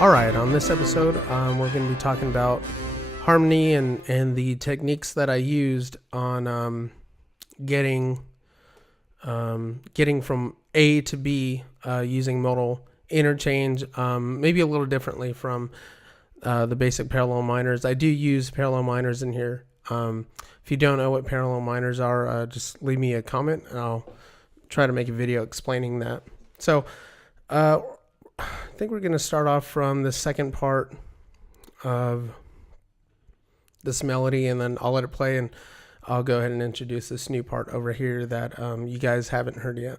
Alright, on this episode, we're going to be talking about harmony and the techniques that I used on getting from A to B using modal interchange, maybe a little differently from the basic parallel minors. I do use parallel minors in here. If you don't know what parallel minors are, just leave me a comment and I'll try to make a video explaining that. So I think we're going to start off from the second part of this melody, and then I'll let it play, and I'll go ahead and introduce this new part over here that you guys haven't heard yet.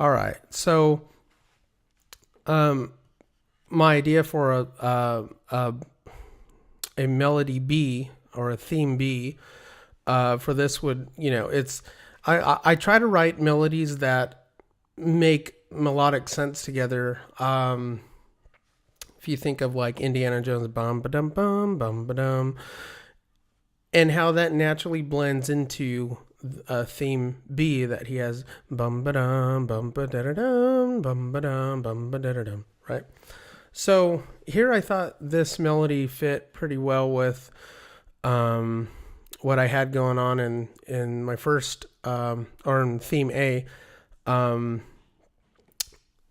All right, so my idea for a melody B or a theme B for this would, I try to write melodies that make melodic sense together. If you think of like Indiana Jones, bum ba dum bum bum ba dum, and how that naturally blends into a theme B that he has bum ba dum bum ba da da dum bum ba dum bum ba da da dum, right? So here I thought this melody fit pretty well with what I had going on in my first or in theme A,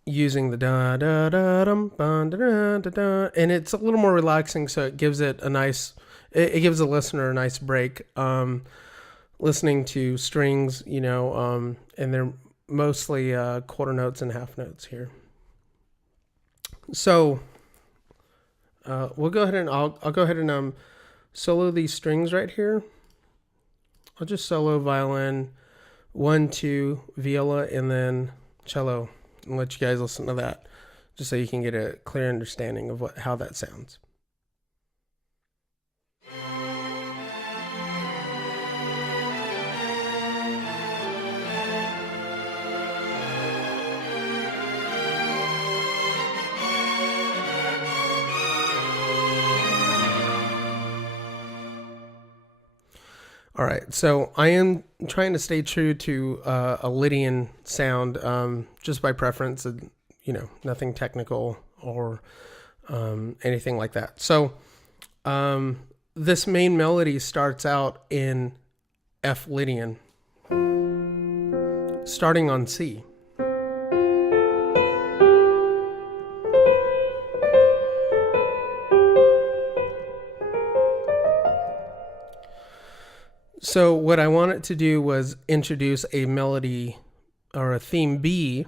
using the da da da dum da da da da, and it's a little more relaxing, so it gives it a nice, it gives the listener a nice break. Listening to strings, and they're mostly quarter notes and half notes here. So we'll go ahead and I'll go ahead and solo these strings right here. I'll just solo violin, 1, 2, viola, and then cello, and let you guys listen to that, just so you can get a clear understanding of how that sounds. All right, so I am trying to stay true to a Lydian sound, just by preference, nothing technical or anything like that. So this main melody starts out in F Lydian, starting on C. So what I wanted to do was introduce a melody or a theme B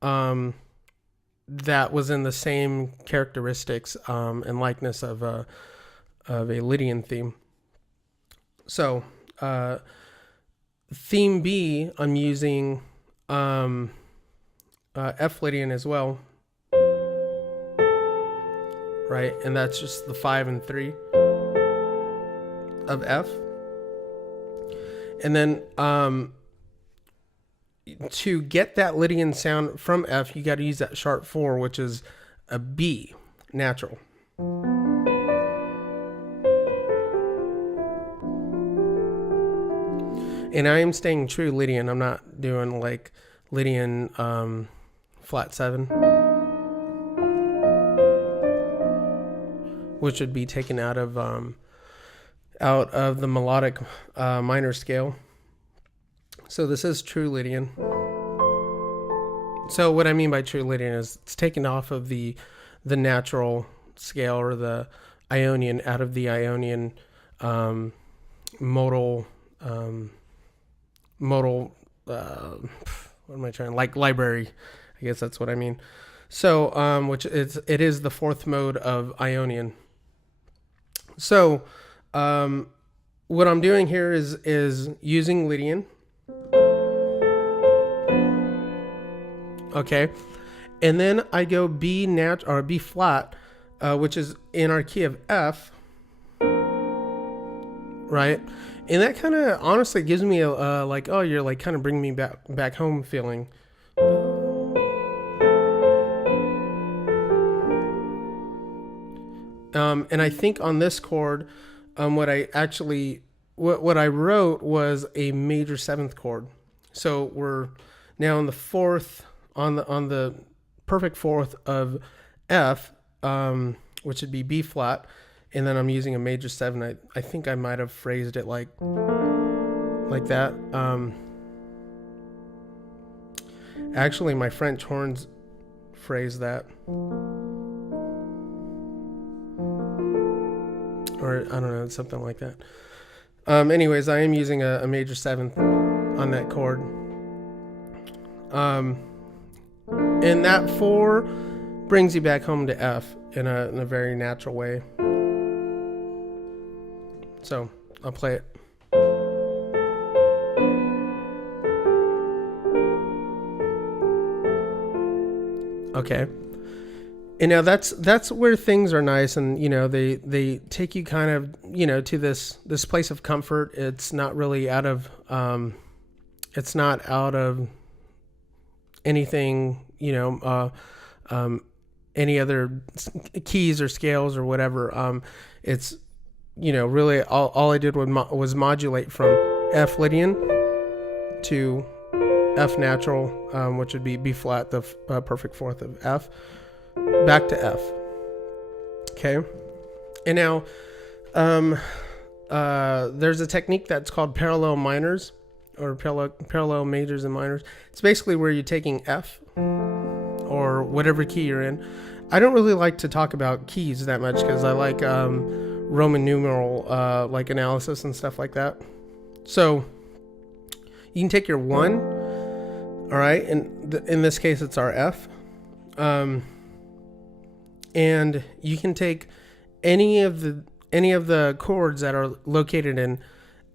that was in the same characteristics and likeness of a Lydian theme. So theme B, I'm using F Lydian as well, right? And that's just the 5 and 3 of F. And then to get that Lydian sound from F, you got to use that sharp 4, which is a B, natural. And I am staying true Lydian. I'm not doing like Lydian flat 7, which would be taken out of the melodic minor scale. So this is true Lydian. So what I mean by true Lydian is it's taken off of the natural scale, or the Ionian, out of the Ionian modal what am I trying, like library, I guess that's what I mean. So it is the 4th mode of Ionian. So what I'm doing here is using Lydian, Okay. And then I go B flat, which is in our key of F, right? And that kind of honestly gives me a like, oh, you're like kind of bringing me back home feeling. And I think on this chord, what I wrote was a major seventh chord. So we're now on the fourth, on the perfect fourth of F, which would be B flat, and then I'm using a major seven. I think I might have phrased it like that. Actually, my French horns phrase that. Or I don't know, something like that. Anyways, I am using a major seventh on that chord. And that 4 brings you back home to F in a very natural way. So I'll play it. Okay. And now that's where things are nice, and they take you kind of to this place of comfort. It's not really out of anything, any other keys or scales or whatever. It's really all I did was modulate from F Lydian to F natural, which would be B flat, the perfect fourth of F, back to F. Okay. And now there's a technique that's called parallel minors, or parallel majors and minors. It's basically where you're taking F or whatever key you're in. I don't really like to talk about keys that much because I like Roman numeral like analysis and stuff like that. So you can take your 1, all right, and in this case it's our F, and you can take any of the chords that are located in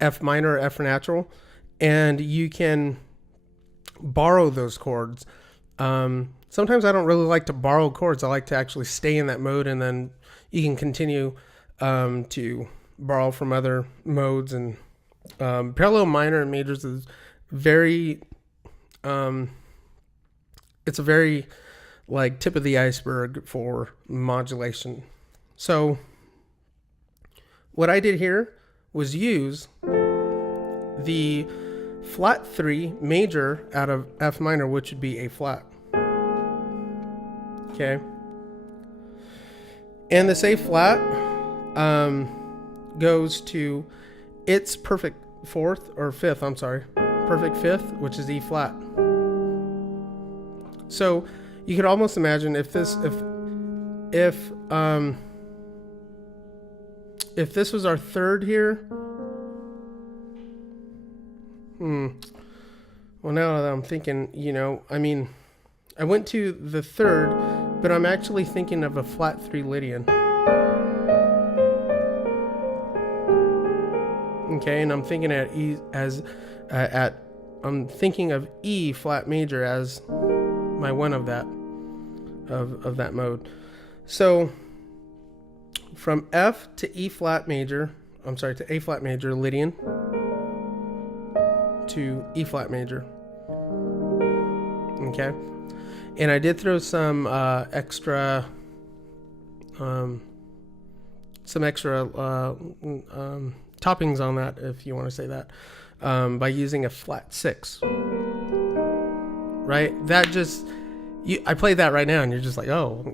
F minor or F natural, and you can borrow those chords. Sometimes I don't really like to borrow chords. I like to actually stay in that mode, and then you can continue to borrow from other modes. And parallel minor and majors is very, it's a very like tip of the iceberg for modulation. So what I did here was use the flat 3 major out of F minor, which would be A flat. Okay. And this A flat goes to its perfect fourth or fifth, perfect fifth, which is E flat. So you could almost imagine if this was our third here. Well, now that I'm thinking, I went to the third, but I'm actually thinking of a flat 3 Lydian. Okay, and I'm thinking I'm thinking of E flat major as my one of that mode. So from F to A flat major Lydian to E flat major. Okay. And I did throw some extra toppings on that, if you want to say that, by using a flat 6. Right? That just, I played that right now, and you're just like, oh,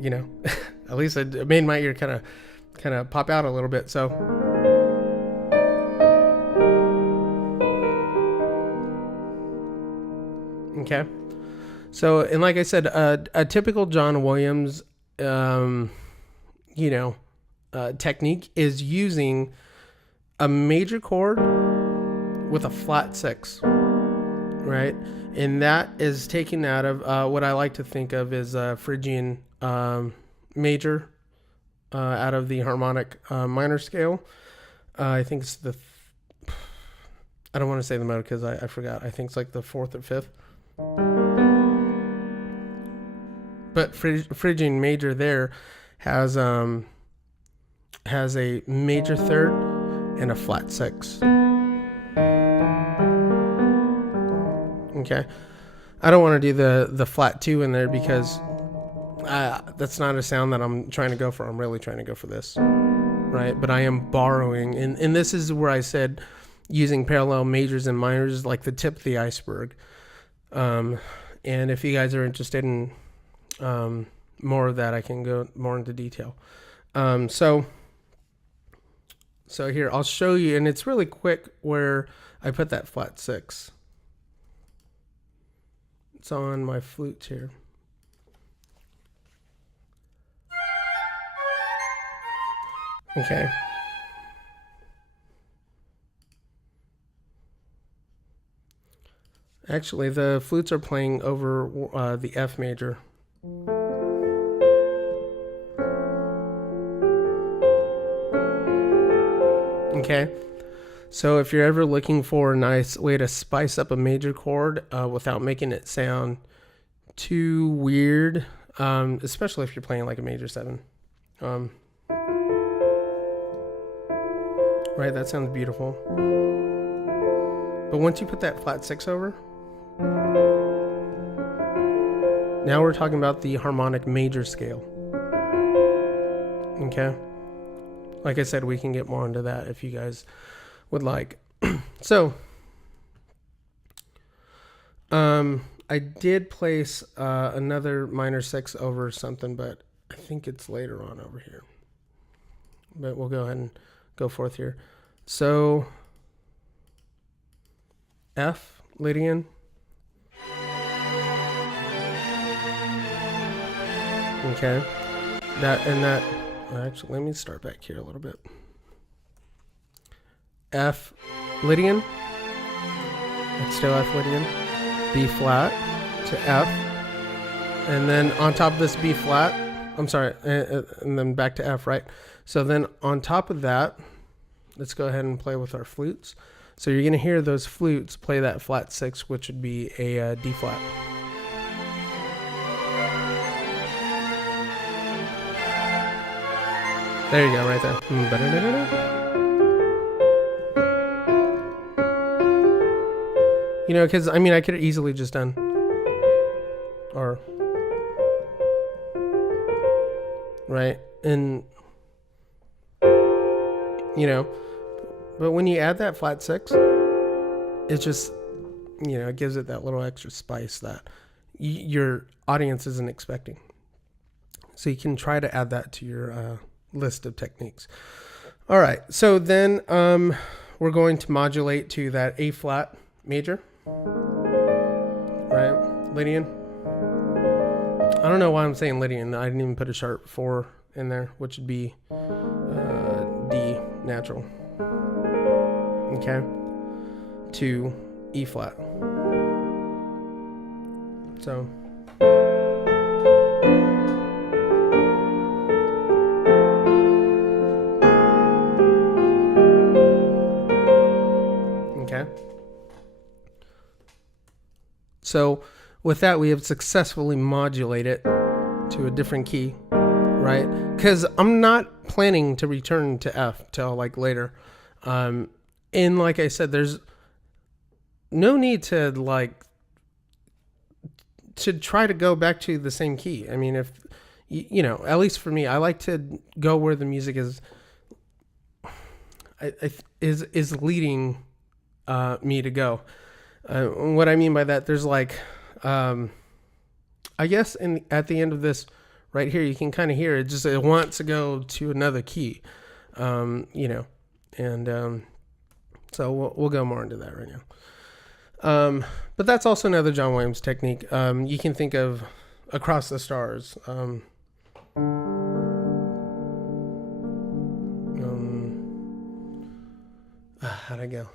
at least it made my ear kind of pop out a little bit. So, okay. So, and like I said, a typical John Williams, technique is using a major chord with a flat 6, right? And that is taken out of what I like to think of as a Phrygian major out of the harmonic minor scale. I think it's I don't want to say the mode because I forgot. I think it's like the 4th or 5th. But Phrygian major there has a major third and a flat 6. Okay. I don't want to do the flat 2 in there because that's not a sound that I'm trying to go for. I'm really trying to go for this, right? But I am borrowing, and this is where I said using parallel majors and minors is like the tip of the iceberg. And if you guys are interested in more of that, I can go more into detail. So here, I'll show you, and it's really quick where I put that flat 6. It's on my flutes here. Okay. Actually, the flutes are playing over the F major. Okay. So if you're ever looking for a nice way to spice up a major chord without making it sound too weird, especially if you're playing like a major 7. Right, that sounds beautiful. But once you put that flat 6 over, now we're talking about the harmonic major scale. Okay? Like I said, we can get more into that if you guys would like. So, I did place another minor 6 over something, but I think it's later on over here. But we'll go ahead and go forth here. So, F, Lydian. Okay. Actually, let me start back here a little bit. F, Lydian. It's still F, Lydian. B flat to F. And then on top of this B flat, I'm sorry, and then back to F, right? So then on top of that, let's go ahead and play with our flutes. So you're going to hear those flutes play that flat 6, which would be a D flat. There you go, right there. You know, because, I mean, I could have easily just done, or, right? And, you know, but when you add that flat 6, it's just, you know, it gives it that little extra spice that your audience isn't expecting. So you can try to add that to your list of techniques. All right, so then we're going to modulate to that A flat major, right? Lydian. I don't know why I'm saying Lydian. I didn't even put a sharp 4 in there, which would be D natural. Okay, to E flat. So. Okay. So with that, we have successfully modulated to a different key, right? Because I'm not planning to return to F till like later. And like I said, there's no need to try to go back to the same key. I mean, if you know, at least for me, I like to go where the music is leading me to go. What I mean by that, there's like, I guess at the end of this right here, you can kind of hear it. Just it wants to go to another key, you know, and so we'll go more into that right now. But that's also another John Williams technique. You can think of Across the Stars. How'd I go?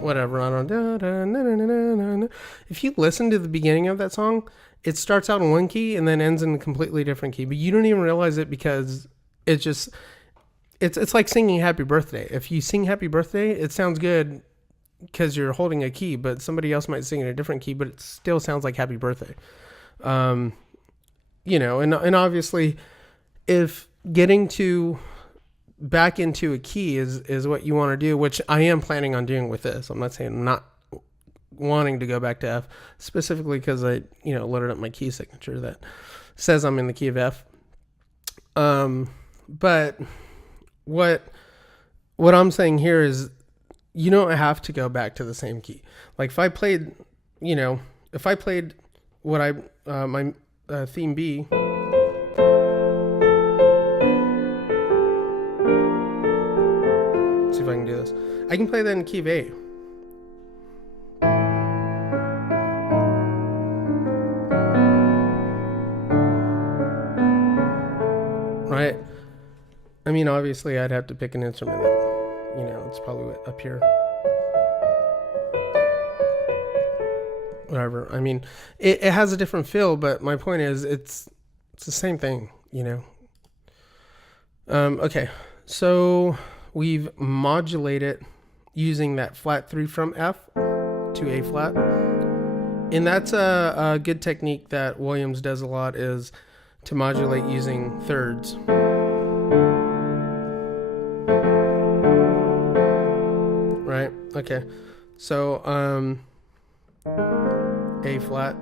Whatever, I don't. If you listen to the beginning of that song, it starts out in one key and then ends in a completely different key, but you don't even realize it because it just it's like singing Happy Birthday. If you sing Happy Birthday, it sounds good because you're holding a key, but somebody else might sing in a different key, but it still sounds like Happy Birthday. You know, and obviously, if getting to back into a key is what you want to do, which I am planning on doing with this. I'm not saying I'm not wanting to go back to F, specifically because I, you know, loaded up my key signature that says I'm in the key of F. But what I'm saying here is you don't have to go back to the same key. Like if I played, you know, if I played what my theme B, see if I can do this. I can play that in key of A. Right? I mean, obviously, I'd have to pick an instrument that, you know, it's probably up here. Whatever. I mean, it has a different feel, but my point is, it's the same thing, you know. Okay, so we've modulated using that flat 3 from F to A flat. And that's a good technique that Williams does a lot, is to modulate using thirds. Right? Okay. So A flat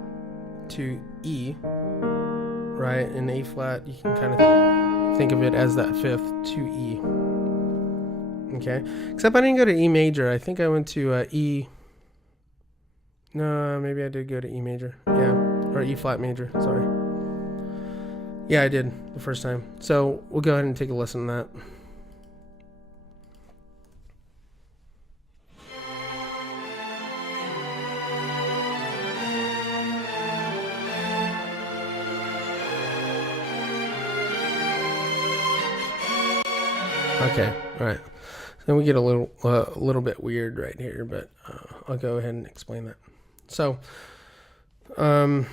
to E, right? And A flat, you can kind of think of it as that fifth to E. Okay. Except I didn't go to E major. I think I went to E. No, maybe I did go to E major. Yeah. Or E flat major. Sorry. Yeah, I did the first time. So we'll go ahead and take a listen to that. Okay, all right. Then we get a little bit weird right here, but I'll go ahead and explain that. So, right.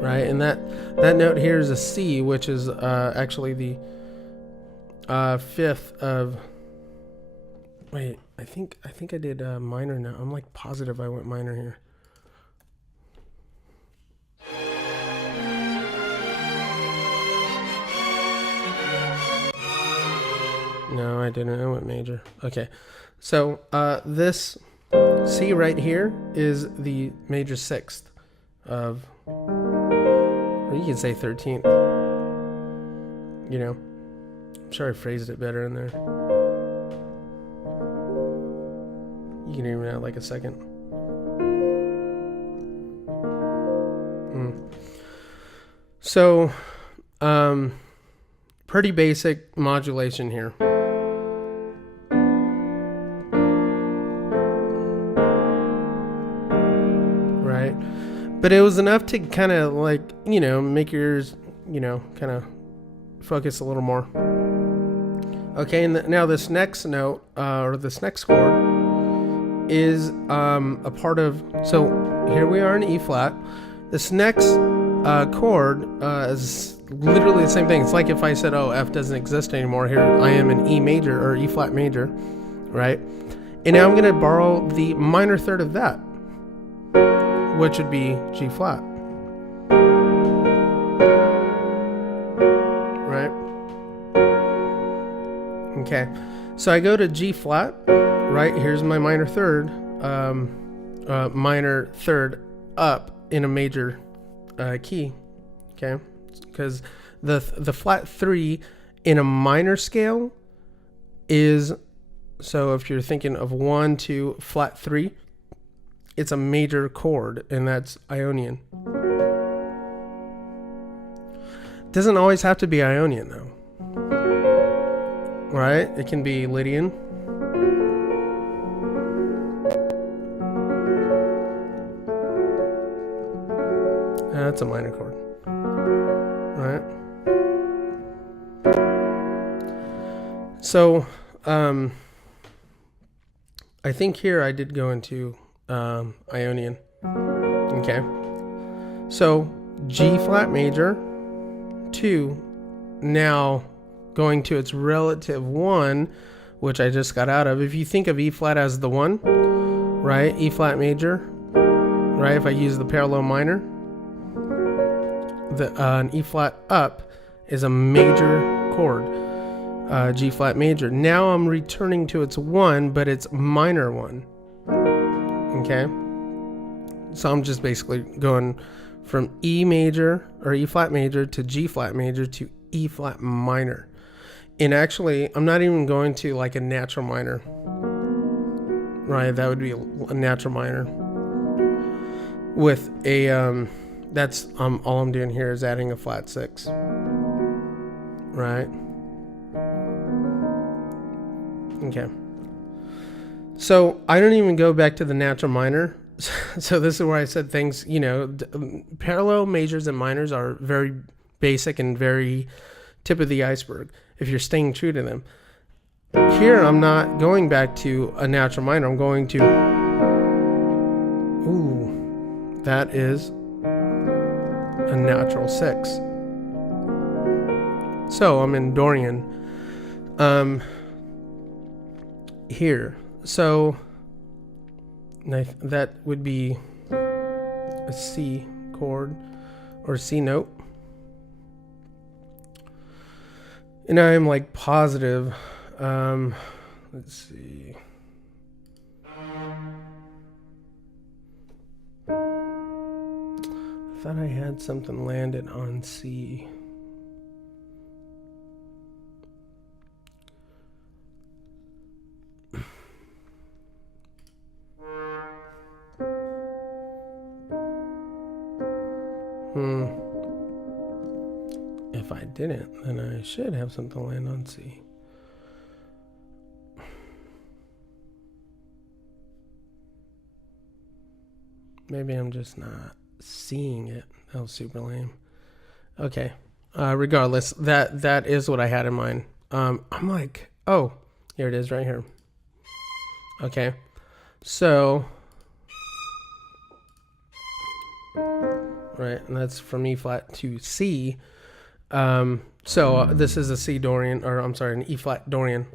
Right, and that note here is a C, which is actually the fifth of. Wait, I think I did minor now. I'm like positive I went minor here. No, I didn't. I went major. Okay, so this C right here is the major sixth of, or you can say 13th. You know, I'm sure I phrased it better in there. You can even add like a second. So, pretty basic modulation here. Right? But it was enough to kind of like, you know, make your ears, you know, kind of focus a little more. Okay, and now this next note, or this next chord, is a part of, so here we are in E flat. This next chord is literally the same thing. It's like if I said, oh, F doesn't exist anymore. Here I am in E major or E flat major, right? And now I'm going to borrow the minor third of that, which would be G flat. Right? Okay, so I go to G flat. Right, here's my minor third up in a major key, okay? Because the flat 3 in a minor scale is, so if you're thinking of 1, 2, flat 3, it's a major chord, and that's Ionian. Doesn't always have to be Ionian though, right? It can be Lydian. That's a minor chord, right? So, I think here I did go into Ionian. Okay. So G flat major, 2, now going to its relative 1, which I just got out of. If you think of E flat as the 1, right? E flat major, right? If I use the parallel minor, an E flat up is a major chord, G flat major. Now I'm returning to its 1, but it's minor 1. Okay? So I'm just basically going from E major or E flat major to G flat major to E flat minor. And actually, I'm not even going to like a natural minor. Right? That would be a natural minor. With a, that's all I'm doing here is adding a flat 6. Right? Okay. So I don't even go back to the natural minor. So this is where I said things, parallel majors and minors are very basic and very tip of the iceberg if you're staying true to them. Here I'm not going back to a natural minor. I'm going to, that is a natural 6. So I'm in Dorian here. So that would be a C chord or C note. And I'm like positive. Let's see. I thought I had something landed on C. If I didn't, then I should have something land on C. Maybe I'm just not seeing it. That was super lame. Okay. Regardless, that is what I had in mind. I'm like, oh, here it is right here. Okay. So, right, and that's from E flat to C. So this is a C Dorian, or I'm sorry, an E flat Dorian.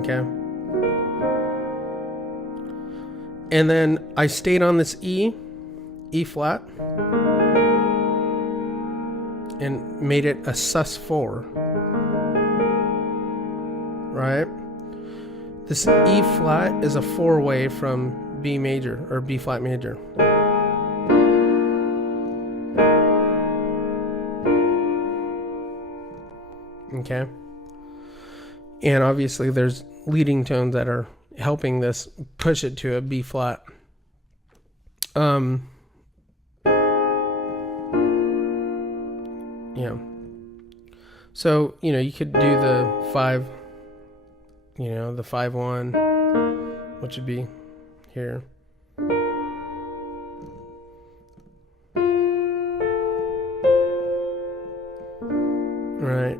Okay. And then I stayed on this E flat, and made it a sus4. Right? This E flat is a 4-way from B major, or B flat major. Okay. And obviously there's leading tones that are helping this push it to a B flat. Yeah. So, you could do the 5, the 5-1, which would be here. Right.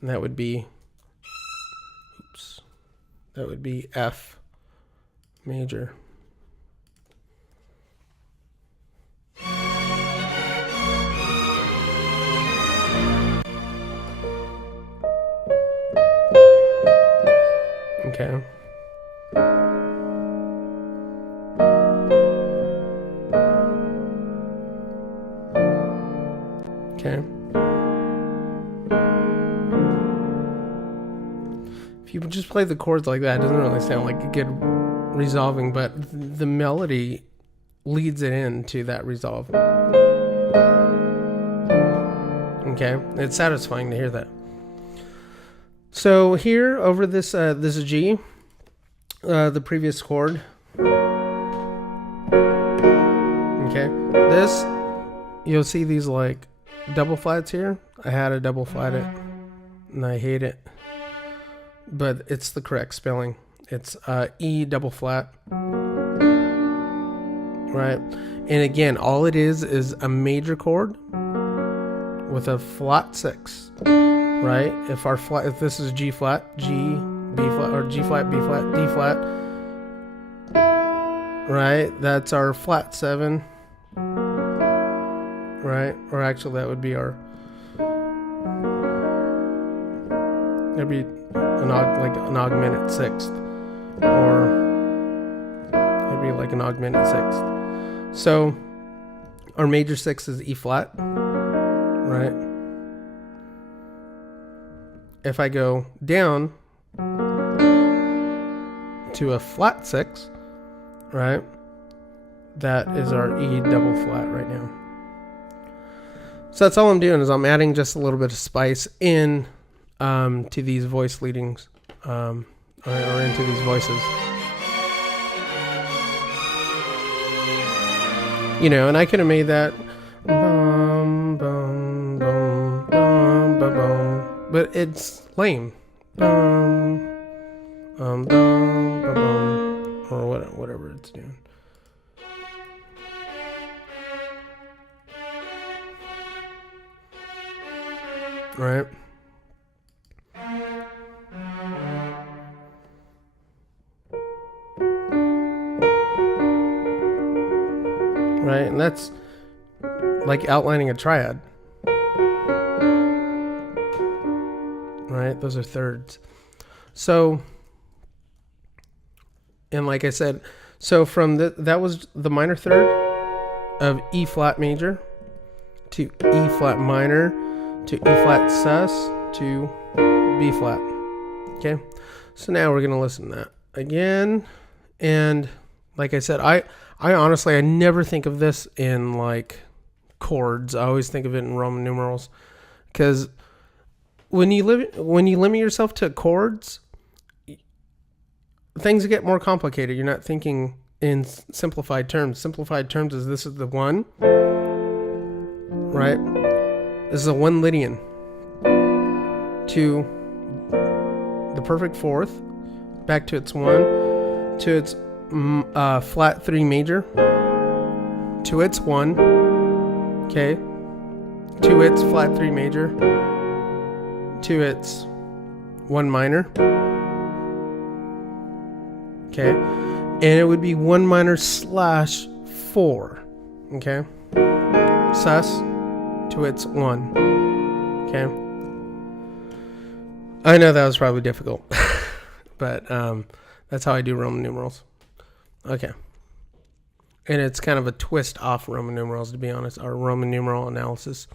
And that would be, that would be F major. Okay. Okay. If you just play the chords like that, it doesn't really sound like a good resolving, but the melody leads it into that resolve. Okay, it's satisfying to hear that. So here over this, this is G, the previous chord. Okay, this, you'll see these like double flats here. I had to double flat it, and I hate it, but it's the correct spelling. It's E double flat, right? And again, all it is a major chord with a flat 6. Right? If this is G flat, G, B flat, or G flat, B flat, D flat. Right? That's our flat 7. Right? Or actually that would be our, it'd be an augmented 6th. Or it'd be like an augmented 6th. So our major 6 is E flat. Right? If I go down to a flat 6, right, that is our E double flat right now. So that's all I'm doing, is I'm adding just a little bit of spice in to these voice leadings, or into these voices. You know, and I could have made that bum, bum, bum, bum, bum, bum, but it's lame. Bum, bum, bum, bum, or whatever it's doing. Right? Right? And that's like outlining a triad. Right? Those are thirds. So, and like I said, so from that was the minor third of E flat major to E flat minor to E flat sus to B flat. Okay? So now we're going to listen to that again. And like I said, I honestly, I never think of this in like chords. I always think of it in Roman numerals, because when you limit yourself to chords, things get more complicated. You're not thinking in simplified terms. Simplified terms is this is the 1, right? This is a 1 Lydian to the perfect 4th, back to its 1, to its flat 3 major, to its 1, okay, to its flat 3 major, to its 1 minor, okay, and it would be 1 minor slash 4, okay, sus to its 1, okay. I know that was probably difficult, but that's how I do Roman numerals. Okay. And it's kind of a twist off Roman numerals, to be honest, our Roman numeral analysis.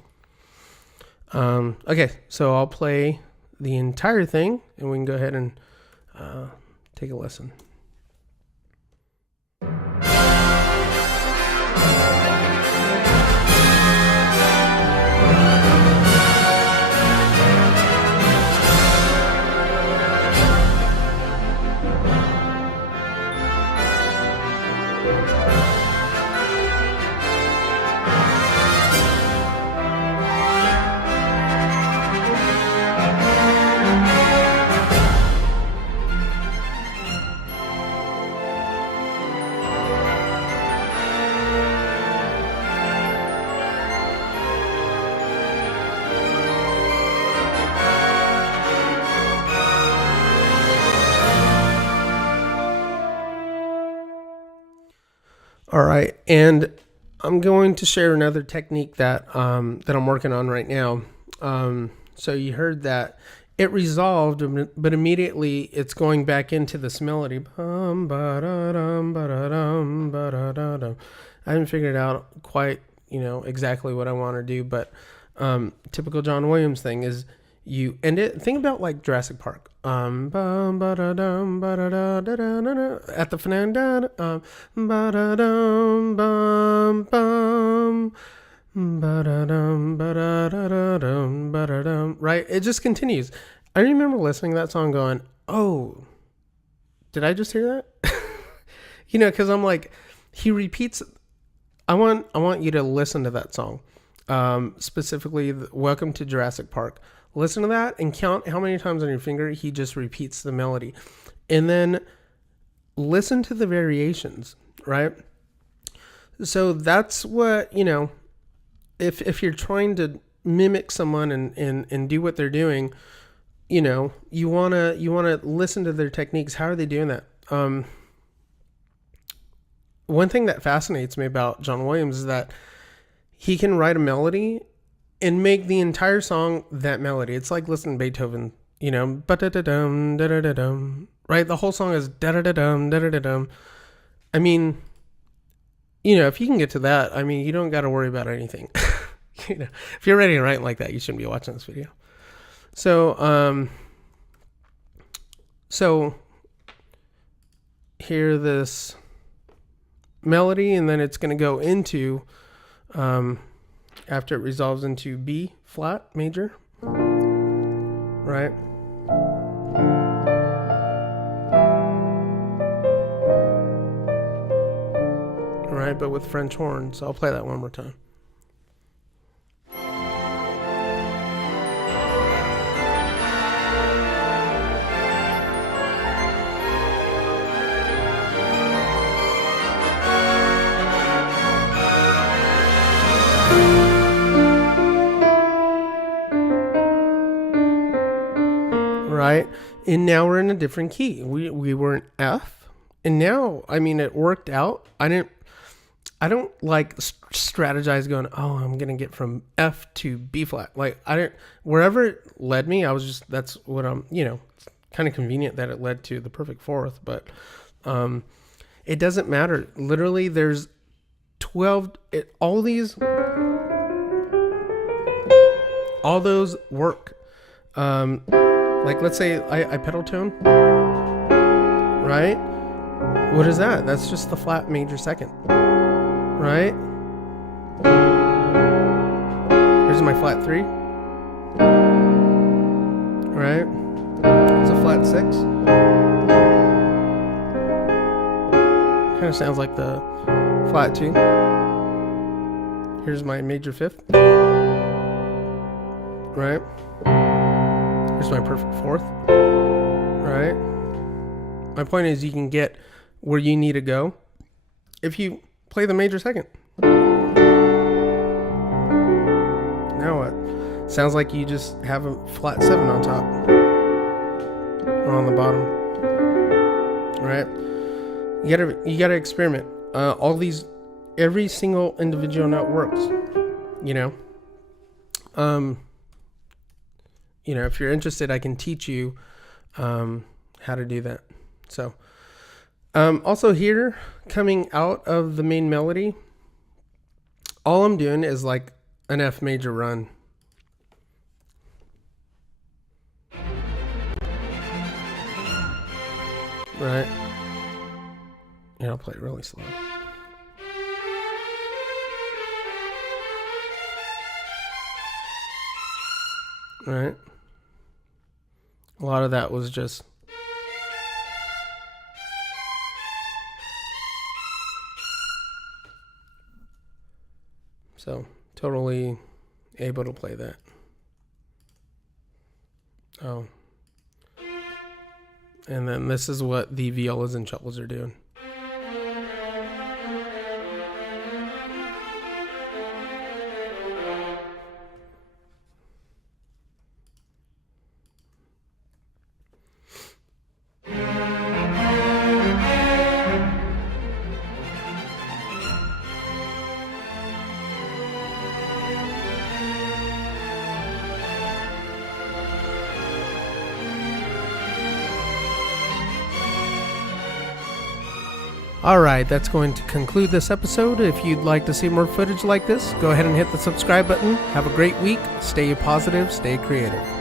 Okay, so I'll play the entire thing, and we can go ahead and take a listen. All right, and I'm going to share another technique that I'm working on right now. So you heard that it resolved, but immediately it's going back into this melody. I haven't figured out quite, exactly what I want to do, but typical John Williams thing is you end it. Think about like Jurassic Park. At the finale, right? It just continues. I remember listening to that song going, oh, did I just hear that? Because I'm like, he repeats. I want you to listen to that song, specifically Welcome to Jurassic Park. Listen to that and count how many times on your finger he just repeats the melody. And then listen to the variations, right? So that's what, if you're trying to mimic someone and do what they're doing, you wanna listen to their techniques. How are they doing that? One thing that fascinates me about John Williams is that he can write a melody and make the entire song that melody. It's like listening to Beethoven, ba-da-da-dum, da-da-da-dum, right? The whole song is da-da-da-dum, da-da-da-dum. I mean, if you can get to that, I mean, you don't got to worry about anything. If you're ready to write like that, you shouldn't be watching this video. So hear this melody, and then it's going to go into, after it resolves into B flat major, right? Right, but with French horns. I'll play that one more time. Right, and now we're in a different key. We were in F, and now, I mean, it worked out. I don't like strategize going, oh, I'm gonna get from F to B flat. Like, wherever it led me, that's what I'm, kind of convenient that it led to the perfect fourth, but it doesn't matter. Literally, there's 12. All those work. Like, let's say I pedal tone, right? What is that? That's just the flat major second, right? Here's my flat 3, right? It's a flat 6. Kind of sounds like the flat 2. Here's my major 5th, right? Here's my perfect 4th, right? My point is, you can get where you need to go if you play the major second. Now what? Sounds like you just have a flat 7 on top or on the bottom, right? You gotta experiment. Every single individual note works, if you're interested, I can teach you how to do that. So also here, coming out of the main melody, all I'm doing is like an F major run. Right? I'll play it really slow. Right? A lot of that was just so totally able to play that. Oh. And then this is what the violas and cellos are doing. Alright, that's going to conclude this episode. If you'd like to see more footage like this, go ahead and hit the subscribe button. Have a great week. Stay positive, stay creative.